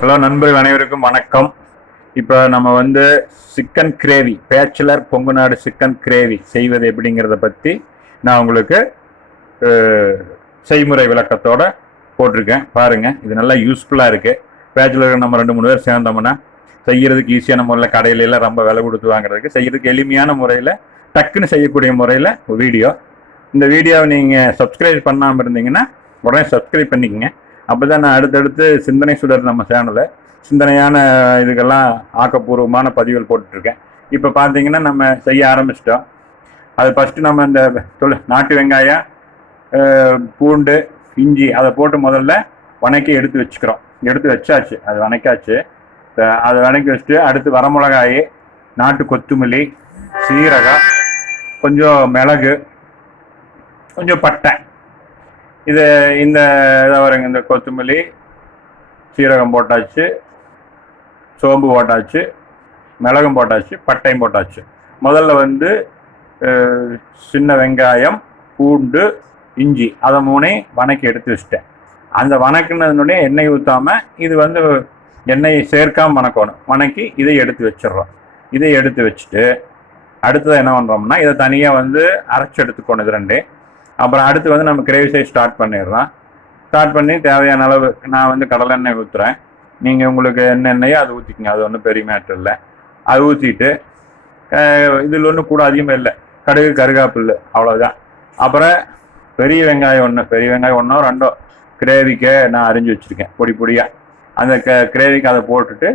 Hello நண்பர்கள் அனைவருக்கும் வணக்கம். இப்போ நம்ம வந்து சிக்கன் கிரேவி பேச்சுலர் பொங்கு நாடு சிக்கன் கிரேவி செய்வது எப்படிங்கிறத பற்றி நான் உங்களுக்கு செய்முறை விளக்கத்தோட போட்டிருக்கேன். பாருங்கள் இது நல்லா யூஸ்ஃபுல்லாக இருக்குது பேச்சுலர் நம்ம ரெண்டு மூணு பேர் சேர்ந்தோம்னா செய்கிறதுக்கு ஈஸியான முறையில் கடையிலலாம் ரொம்ப விலை கொடுத்து வாங்குறதுக்கு செய்யறதுக்கு எளிமையான முறையில் டக்குன்னு செய்யக்கூடிய முறையில் வீடியோ. இந்த வீடியோவை நீங்கள் சப்ஸ்கிரைப் பண்ணாமல் இருந்தீங்கன்னா உடனே சப்ஸ்கிரைப் பண்ணிக்கங்க. அப்போ தான் நான் அடுத்தடுத்து சிந்தனை சுடர் நம்ம சேனலில் சிந்தனையான இதுக்கெல்லாம் ஆக்கப்பூர்வமான பதிவுகள் போட்டுட்ருக்கேன். இப்போ பார்த்தீங்கன்னா நம்ம செய்ய ஆரம்பிச்சிட்டோம். அது ஃபஸ்ட்டு நம்ம இந்த தொழில் நாட்டு வெங்காயம் பூண்டு இஞ்சி அதை போட்டு முதல்ல வணக்கி எடுத்து வச்சுக்கிறோம். எடுத்து வச்சாச்சு. அது வணக்காச்சு. அதை வணக்கி வச்சுட்டு அடுத்து வரமிளகாய் நாட்டு கொத்துமல்லி சீரகம் கொஞ்சம் மிளகு கொஞ்சம் பட்டை. இது இந்த இதை வருங்க இந்த கொத்தமல்லி சீரகம் போட்டாச்சு சோம்பு போட்டாச்சு மிளகும் போட்டாச்சு பட்டையும் போட்டாச்சு. முதல்ல வந்து சின்ன வெங்காயம் பூண்டு இஞ்சி அதை மூணையும் வணக்கி எடுத்து வச்சிட்டேன். அந்த வணக்கினதுனுடைய எண்ணெய் ஊற்றாம இது வந்து எண்ணெயை சேர்க்காம வணக்கணும். வணக்கி இதை எடுத்து வச்சிடுறோம். இதை எடுத்து வச்சுட்டு அடுத்தது என்ன பண்ணுறோம்னா இதை தனியாக வந்து அரைச்சி எடுத்துக்கணும் இது ரெண்டு. அப்புறம் அடுத்து வந்து நம்ம கிரேவி ஸ்டார்ட் பண்ணிடுறோம் ஸ்டார்ட் பண்ணி தேவையான அளவு நான் வந்து கடலெண்ணெய் ஊற்றுறேன் நீங்கள் உங்களுக்கு என்னென்னையோ அது ஊற்றிக்கங்க அது ஒன்றும் பெரிய மேட்டர் இல்லை. அது ஊற்றிட்டு இதில் ஒன்றும் கூட அதிகமாக இல்லை. கடுகு கருகாப்பில் அவ்வளோதான் அப்புறம் பெரிய வெங்காயம் ஒன்று பெரிய வெங்காயம் ஒன்றோ ரெண்டோ கிரேவிக்கு நான் அரிஞ்சு வச்சுருக்கேன் பொடி பொடியாக அந்த க கிரேவிக்கு அதை போட்டுட்டு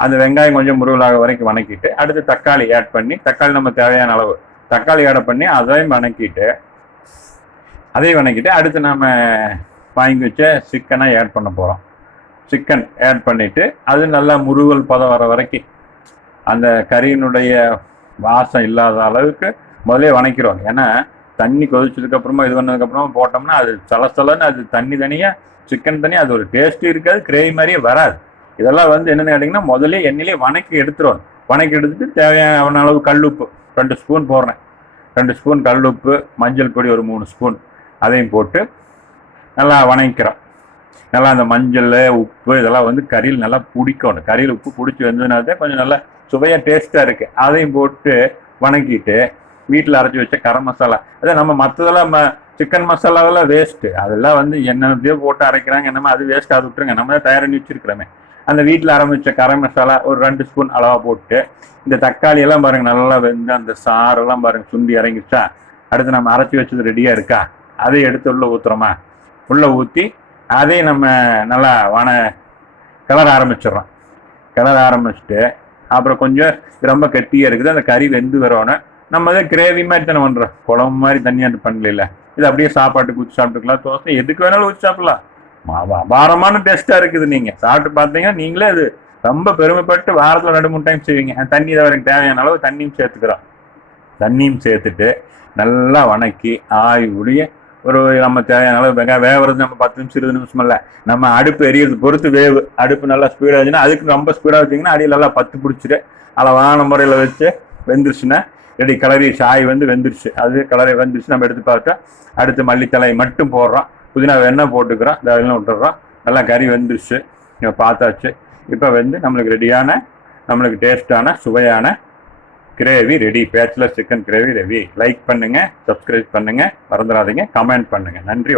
அந்த வெங்காயம் கொஞ்சம் முருகலாக வரைக்கும் வணக்கிட்டு அடுத்து தக்காளி ஆட் பண்ணி தக்காளி நம்ம தேவையான அளவு தக்காளி ஆட் பண்ணி அதையும் வணக்கிட்டு அதையும் வணக்கிட்டு அடுத்து நம்ம வாங்கி வச்ச சிக்கனை ஆட் பண்ண போகிறோம் சிக்கன் ஆட் பண்ணிவிட்டு அது நல்லா முருகல் பதம் வர வரைக்கும் அந்த கறியினுடைய வாசம் இல்லாத அளவுக்கு முதலே வணக்கிறோம் ஏன்னா தண்ணி கொதிச்சதுக்கப்புறமா இது பண்ணதுக்கப்புறமா போட்டோம்னா அது சலசலன்னு அது தண்ணி தனியாக சிக்கன் தனியாக அது ஒரு டேஸ்ட் இருக்காது கிரேவி மாதிரியே வராது. இதெல்லாம் வந்து என்னென்னு கேட்டிங்கன்னா முதல்ல எண்ணெயிலே வணக்கி எடுத்துருவோம். வணக்கி எடுத்துட்டு தேவையான அளவு கல்லுப்பு ரெண்டு ஸ்பூன் போடுறேன். ரெண்டு ஸ்பூன் கல்லுப்பு மஞ்சள் பொடி ஒரு மூணு ஸ்பூன் அதையும் போட்டு நல்லா வணங்கிக்கிறோம் நல்லா அந்த மஞ்சள் உப்பு இதெல்லாம் வந்து கறியில் நல்லா பிடிக்கணும். கறியில் உப்பு பிடிச்சி வந்ததுனால கொஞ்சம் நல்லா சுவையாக டேஸ்ட்டாக இருக்குது அதையும் போட்டு வணக்கிட்டு வீட்டில் அரைச்சி வச்ச கரம் மசாலா. அதே நம்ம மற்றதெல்லாம் ம சிக்கன் மசாலாவெல்லாம் வேஸ்ட்டு அதெல்லாம் வந்து என்னத்தையோ போட்டு அரைக்கிறாங்க. என்னமோ அது வேஸ்ட் அது விட்டுருங்க. நம்ம தான் தயார் பண்ணி வச்சிருக்கிறோமே. அந்த வீட்டில் ஆரம்பித்த கரம் மசாலா ஒரு ரெண்டு ஸ்பூன் அளவாக போட்டு இந்த தக்காளி எல்லாம் நல்லா வெந்து அந்த சாரெல்லாம் பாருங்க சுண்டி இறங்கிச்சா அடுத்து நம்ம அரைச்சி வச்சது ரெடியாக இருக்கா? அதை எடுத்து உள்ள ஊற்றுறோமா உள்ள ஊற்றி அதையும் நம்ம நல்லா வன கிளற ஆரம்பிச்சிடுறோம். கிளற ஆரம்பிச்சுட்டு அப்புறம் கொஞ்சம் ரொம்ப கெட்டியாக இருக்குது. அந்த கறி வெந்து வரணும் நம்ம அதை கிரேவி மாதிரி தானே பண்ணுறோம் குழம்பு மாதிரி தனியாக பண்ணல இது அப்படியே சாப்பாட்டுக்கு ஊற்றி சாப்பிட்டுக்கலாம். தோசை எதுக்கு வேணாலும் ஊற்றி சாப்பிடலாம். மா- வா- டேஸ்ட்டாக இருக்குது நீங்கள் சாப்பிட்டு பார்த்தீங்கன்னா நீங்களே அது ரொம்ப பெருமைப்பட்டு வாரத்தில் ரெண்டு மூணு டைம் செய்வீங்க. தண்ணி இதை தேவையான அளவு தண்ணியும் சேர்த்துக்கிறோம். தண்ணியும் சேர்த்துட்டு நல்லா வணக்கி ஆய் உடைய ஒரு நம்ம தேவையான அளவு வெங்காயம் வேகிறது நம்ம பத்து நிமிஷம் இருபது நிமிஷம் இல்லை. நம்ம அடுப்பு எரியறது பொறுத்து வேவு. அடுப்பு நல்லா ஸ்பீடாக இருந்துச்சுன்னா அதுக்கு ரொம்ப ஸ்பீடாக வச்சிங்கன்னா அடியில் நல்லா பத்து பிடிச்சிட்டு அளவான முறையில் வச்சு வெந்துருச்சுன்னா ரெடி. கலரி சாய் வந்து வெந்துருச்சு. அது கலரி வெந்துருச்சு. நம்ம எடுத்து பார்த்தா அடுத்து மல்லித்தலை மட்டும் போடுறோம். புதினா வெண்ணெய் போட்டுக்கிறோம். இதெல்லாம் விட்டுறோம். நல்லா கறி வெந்துருச்சு. பார்த்தாச்சு. இப்போ வந்து நம்மளுக்கு ரெடியான நம்மளுக்கு டேஸ்டான சுவையான gravy ready bachelor chicken gravy ready like பண்ணுங்க சப்ஸ்கிரைப் பண்ணுங்க மறந்துடாதீங்க கமெண்ட் பண்ணுங்க. நன்றி